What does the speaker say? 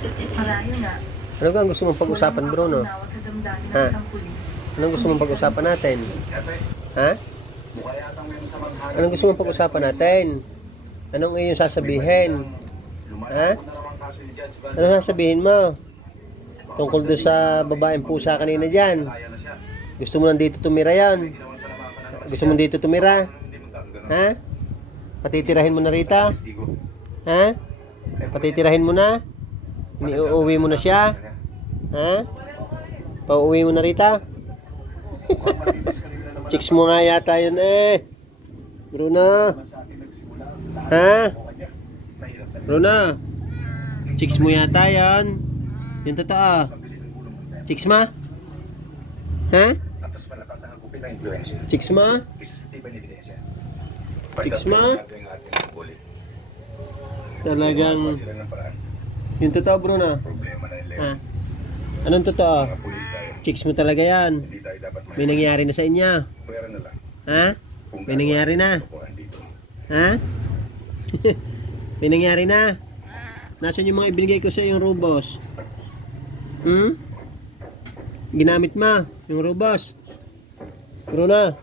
Malayo na. Ano ka gusto mong pag-usapan, Bruno? Ha? Anong gusto mong pag-usapan natin? Ha? Anong gusto mong pag-usapan natin? Anong iyong sasabihin? Ha? Anong sasabihin mo? Tungkol doon sa babaeng pusa kanina dyan. Gusto mo nandito tumira yan? Gusto mo dito tumira? Ha? Patitirahin mo na rito? Ha? Patitirahin mo na? Iniuuwi mo na siya? Ha? Pauwi mo na rito? Chicks mo nga yata yun eh. Bruno. Ha? Bruno. Chicks mo yata yan. Yung totoo. Chicks mo? Ha? Chicks mo? Chicks mo? Talagang yung totoo, Bruno. Ha? Anong totoo? Chicks mo talaga yan. May nangyari na sa inyo. Ha? May nangyari na. Ha? May nangyari na. Nasaan yung mga ibinigay ko sa yung robos? Ginamit mo yung robos. Bruno.